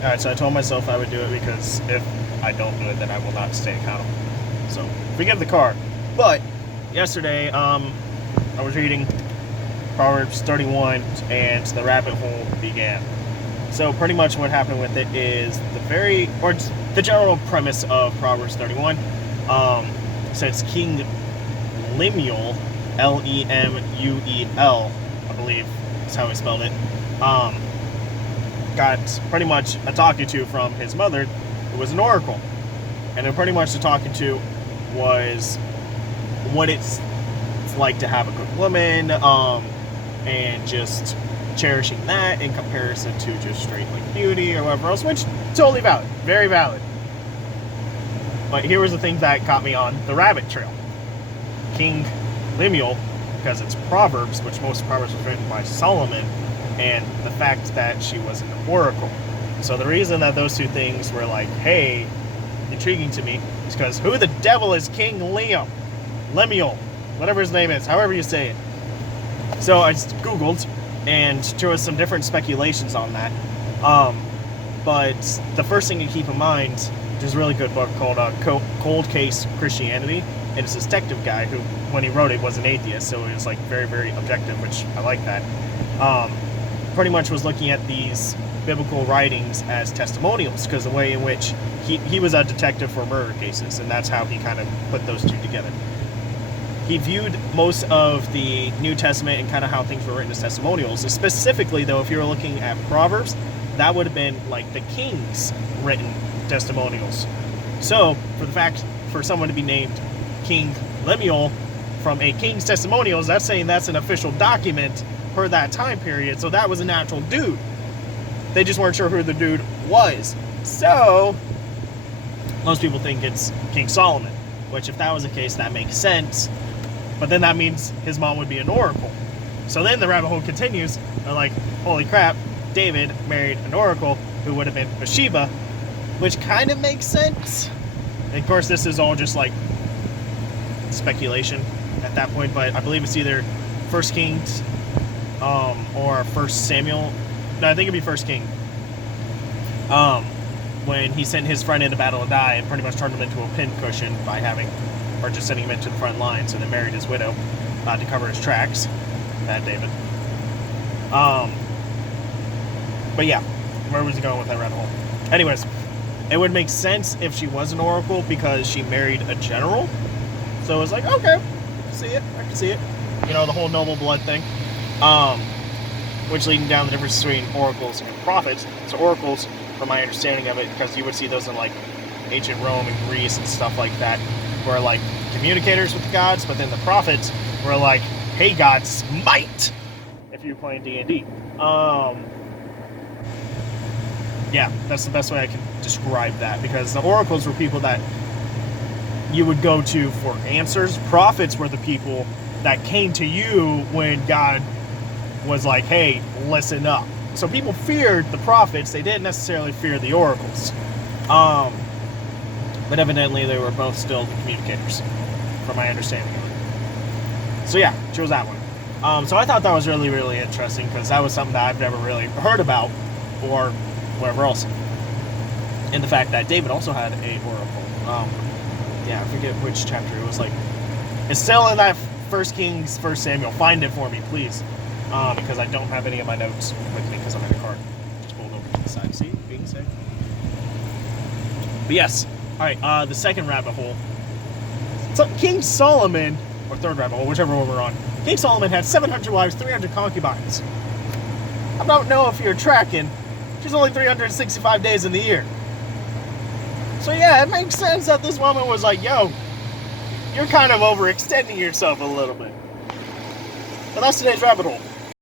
Alright, so I told myself I would do it because if I don't do it, then I will not stay accountable. So, forgive the car. But, yesterday, I was reading Proverbs 31, and the rabbit hole began. So, pretty much what happened with it is the general premise of Proverbs 31, says King Lemuel, Lemuel, I believe is how he spelled it, got pretty much a talking to from his mother, who was an oracle. And then pretty much the talking to was what it's like to have a good woman, and just cherishing that in comparison to just straight like beauty or whatever else, which totally valid, very valid. But here was the thing that got me on the rabbit trail. King Lemuel, because it's Proverbs, which most Proverbs was written by Solomon, and the fact that she was an oracle. So the reason that those two things were like, hey, intriguing to me, is because who the devil is King Lemuel, whatever his name is, however you say it. So I just Googled, and there was some different speculations on that. But the first thing to keep in mind, there's a really good book called Cold Case Christianity, and it's this detective guy who, when he wrote it, was an atheist, so it was like very, very objective, which I like that. Pretty much was looking at these biblical writings as testimonials, because the way in which he was a detective for murder cases, and that's how he kind of put those two together. He viewed most of the New Testament and kind of how things were written as testimonials. And specifically, though, if you were looking at Proverbs, that would have been like the king's written testimonials. So, for someone to be named King Lemuel from a king's testimonials, that's saying that's an official document per that time period. So that was an actual dude. They just weren't sure who the dude was. So, most people think it's King Solomon, which if that was the case, that makes sense. But then that means his mom would be an oracle. So then the rabbit hole continues. They're like, holy crap, David married an oracle who would have been Bathsheba, which kind of makes sense. And of course, this is all just like speculation at that point, but I believe it's either 1 Kings or 1 Samuel. No, I think it'd be 1 King. When he sent his friend into battle to die and pretty much turned him into a pincushion by just sending him into the front lines, and then married his widow to cover his tracks. Bad David. But yeah, where was he going with that rabbit hole? Anyways, it would make sense if she was an oracle because she married a general. So it was like, okay, I can see it. You know, the whole noble blood thing. Which leading down the difference between oracles and prophets. So oracles, from my understanding of it, because you would see those in like ancient Rome and Greece and stuff like that, were like communicators with the gods, but then the prophets were like, hey gods, might, if you're playing D&D. Yeah, that's the best way I can describe that, because the oracles were people that you would go to for answers. Prophets were the people that came to you when God was like, hey, listen up. So people feared the prophets, they didn't necessarily fear the oracles. But evidently they were both still the communicators, from my understanding of it. So yeah, chose that one. So I thought that was really, really interesting, because that was something that I've never really heard about, or whatever else. And the fact that David also had a oracle. Yeah, I forget which chapter it was. Like, it's still in that 1 Kings, 1 Samuel. Find it for me, please. Because I don't have any of my notes with me because I'm in a car. Just pulled over to the side. See? Being safe. But yes. Alright, the second rabbit hole. So King Solomon, or third rabbit hole, whichever one we're on. King Solomon had 700 wives, 300 concubines. I don't know if you're tracking. There's only 365 days in the year. So yeah, it makes sense that this woman was like, yo, you're kind of overextending yourself a little bit. But that's today's rabbit hole.